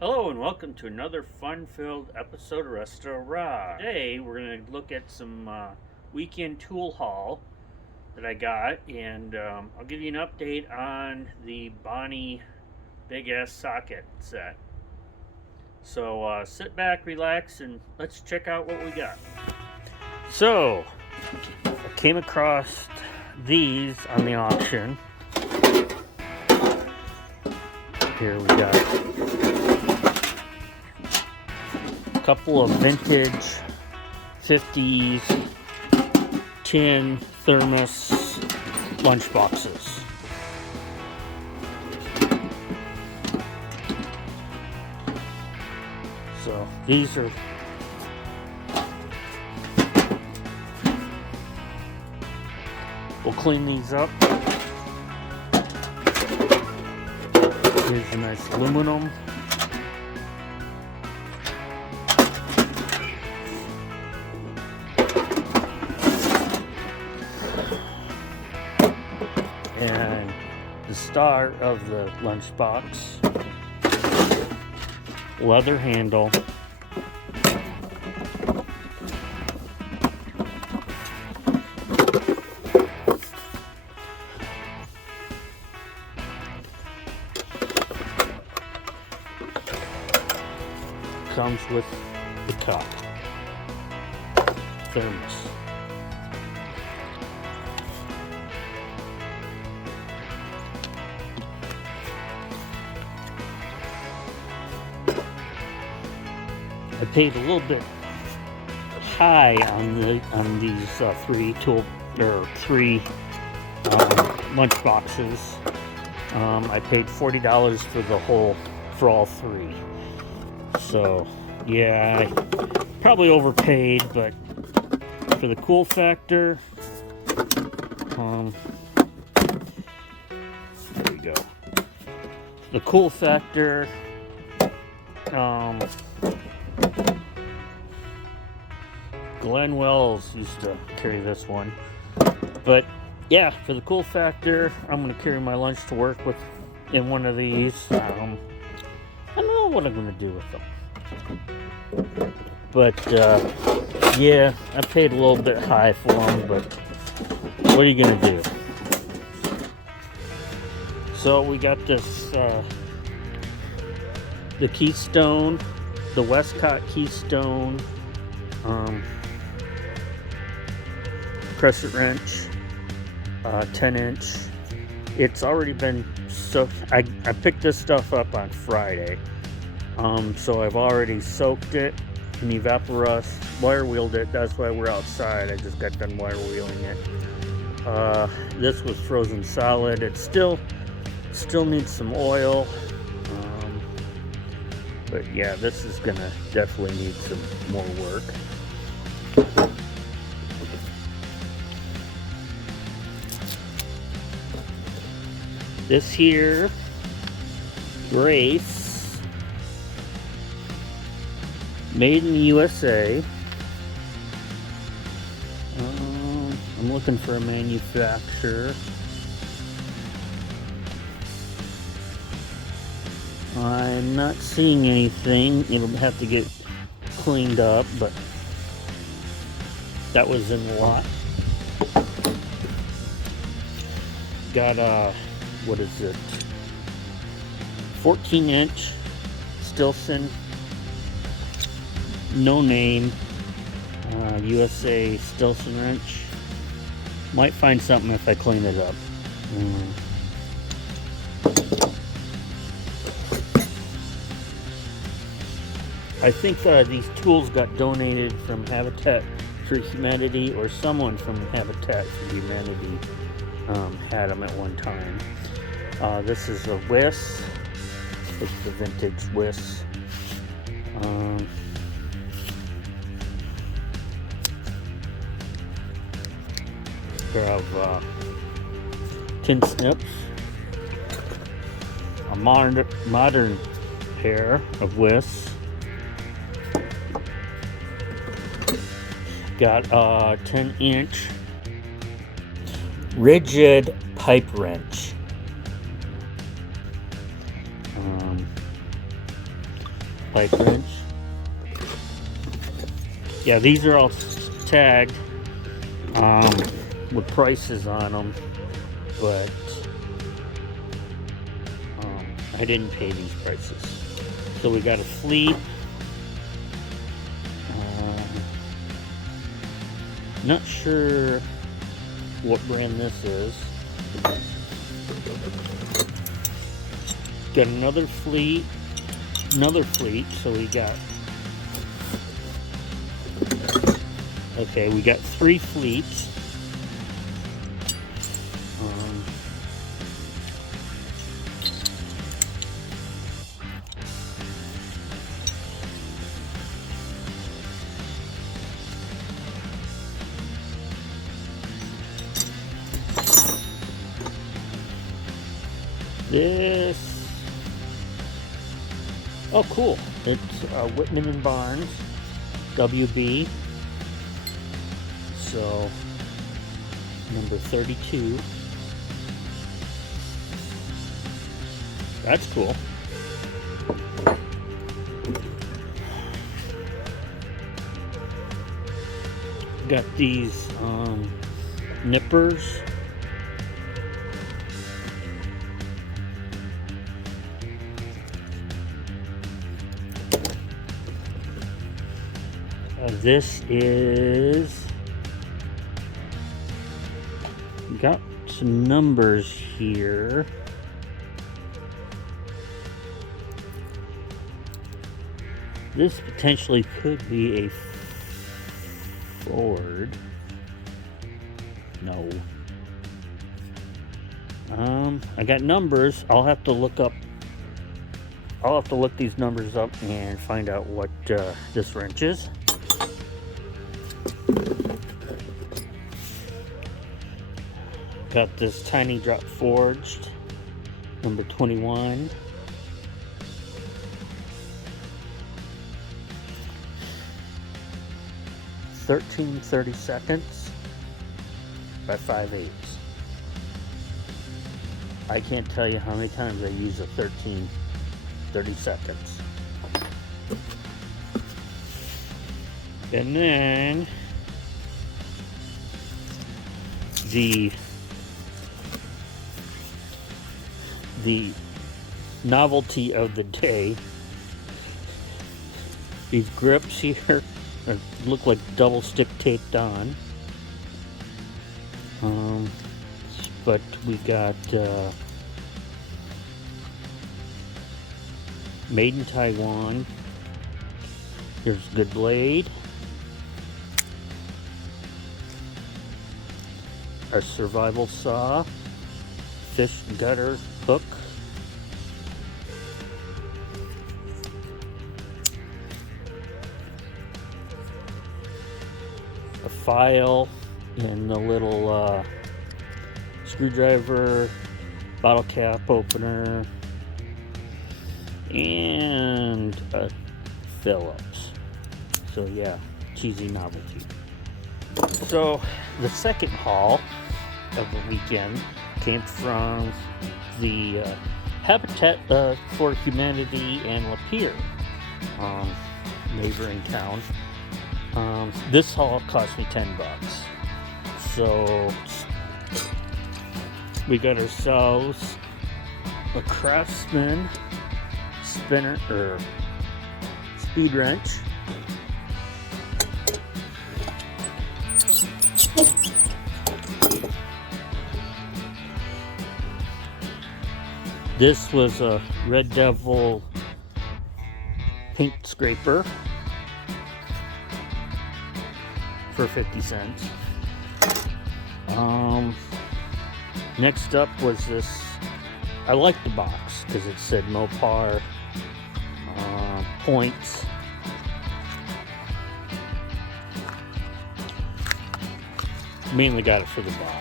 Hello and welcome to another fun-filled episode of Resto-Rob. Today we're going to look at some weekend tool haul that I got, and I'll give you an update on the Bonney big ass socket set. So sit back, relax, and let's check out what we got. So I came across these on the auction. Here we got couple of vintage 50s tin thermos lunch boxes. So these are we'll clean these up. Here's a nice aluminum. And the star of the lunchbox, leather handle, comes with the cup, thermos. I paid a little bit high on these three lunch boxes. I paid $40 for all three. So yeah, I probably overpaid, but for the cool factor, there we go. The cool factor, Glenn Wells used to carry this one, but yeah, for the cool factor, I'm going to carry my lunch to work with in one of these. I don't know what I'm going to do with them, but yeah, I paid a little bit high for them, but what are you going to do? So we got this the Keystone, the Westcott Keystone crescent wrench, 10-inch. It's already been soaked. I picked this stuff up on Friday, so I've already soaked it in Evaporust, wire wheeled it. That's why we're outside. I just got done wire wheeling it. This was frozen solid. It still needs some oil, but yeah, this is gonna definitely need some more work. This here, Grace, made in the USA. I'm looking for a manufacturer. I'm not seeing anything. It'll have to get cleaned up, but that was in the lot. Got what is it? 14-inch Stilson, no name, USA Stilson wrench. Might find something if I clean it up. I think these tools got donated from Habitat for Humanity, or someone from Habitat for Humanity had them at one time. This is a Wiss. It's the vintage Wiss. Pair of tin snips. A modern pair of Wiss. Got a 10-inch rigid pipe wrench. pipe wrench. Yeah, these are all tagged with prices on them, but I didn't pay these prices. So we got a fleet. Not sure what brand this is. Got another fleet, so we got, okay, we got 3 fleets. This, oh cool, it's Whitman and Barnes WB, so number 32. That's cool. Got these nippers. This is, got some numbers here. This potentially could be a Ford. No. I got numbers. I'll have to look these numbers up and find out what this wrench is. Got this Tiny Drop Forged, number 21. (13/32) by 5/8. I can't tell you how many times I use a 13/32. And then the novelty of the day, these grips here look like double stick taped on, but we got made in Taiwan. Here's a good blade, our survival saw, fish gutter hook, a file, and the little screwdriver, bottle cap opener, and a Phillips. So yeah, cheesy novelty. So the second haul of the weekend came from the Habitat for Humanity and Lapeer, neighboring town. This haul cost me $10. So we got ourselves a Craftsman spinner or speed wrench. This was a Red Devil paint scraper for 50 cents. Next up was this. I liked the box because it said Mopar points. Mainly got it for the box.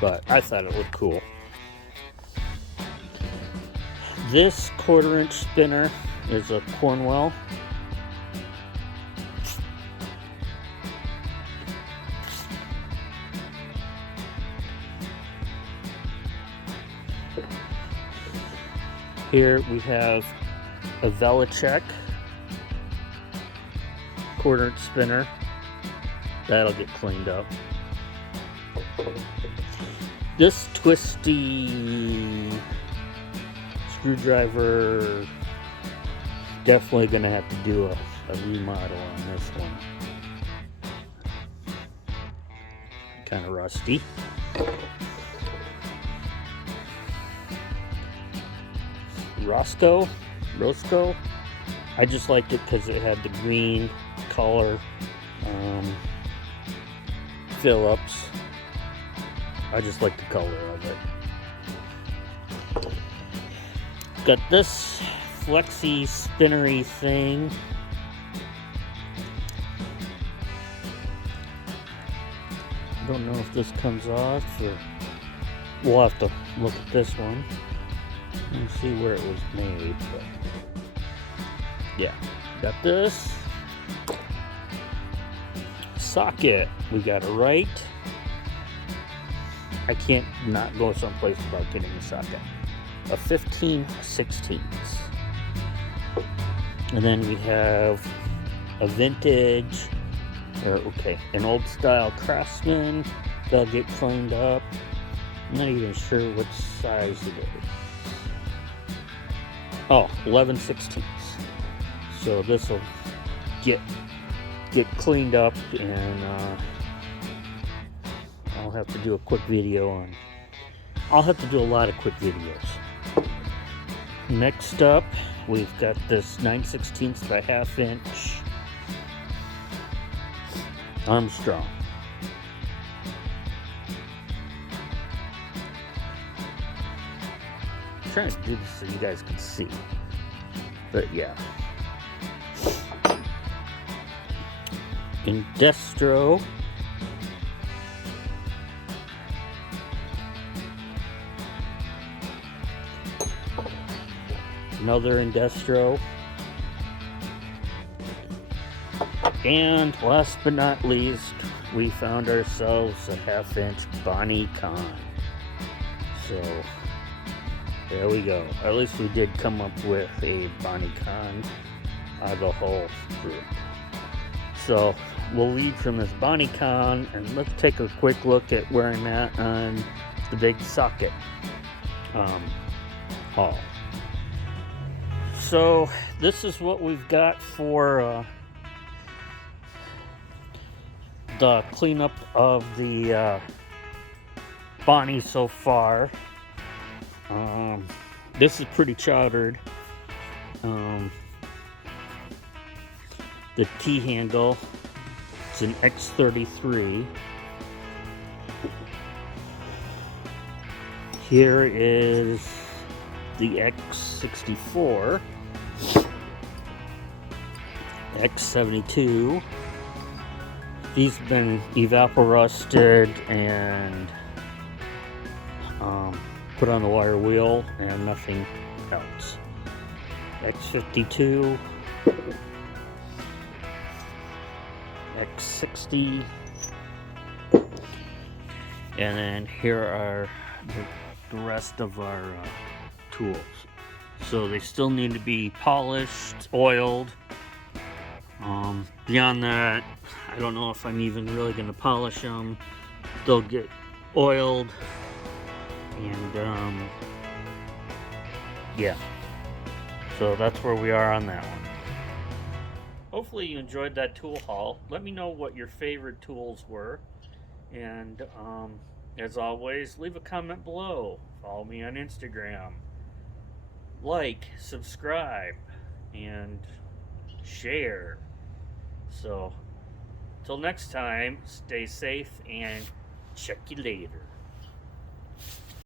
But I thought it looked cool. This 1/4 inch spinner is a Cornwell. Here we have a Velicek quarter-inch spinner. That'll get cleaned up. This twisty screwdriver, definitely gonna have to do a remodel on this one. Kind of rusty. Roscoe. I just liked it because it had the green color. Phillips. I just like the color of it. Got this flexi spinnery thing. Don't know if this comes off, or we'll have to look at this one and see where it was made. But yeah, got this socket. We got a right. I can't not go someplace without getting a socket. A 15/16. And then we have a vintage, an old style Craftsman. They'll get cleaned up. I'm not even sure what size it is. Oh, 11/16. So this will get cleaned up, and I'll have to do a quick video on. I'll have to do a lot of quick videos. Next up, we've got this 9/16 by 1/2 inch Armstrong. I'm trying to do this so you guys can see, but yeah. Indestro. Another Indestro. And last but not least, we found ourselves a 1/2 inch Bonney Con. So there we go. At least we did come up with a Bonney Con out of the whole group. So we'll lead from this Bonney Con, and let's take a quick look at where I'm at on the big socket haul. So this is what we've got for the cleanup of the Bonney so far. This is pretty chowdered. The T-handle, it's an X33. Here is the X64, X72. These have been evapor-rusted and put on the wire wheel and nothing else. X52, X60, and then here are the rest of our tools. So they still need to be polished, oiled. Beyond that, I don't know if I'm even really going to polish them. They'll get oiled, and yeah. So that's where we are on that one. Hopefully you enjoyed that tool haul. Let me know what your favorite tools were, and as always, leave a comment below. Follow me on Instagram. Like, subscribe, and share. So, till next time, stay safe and check you later.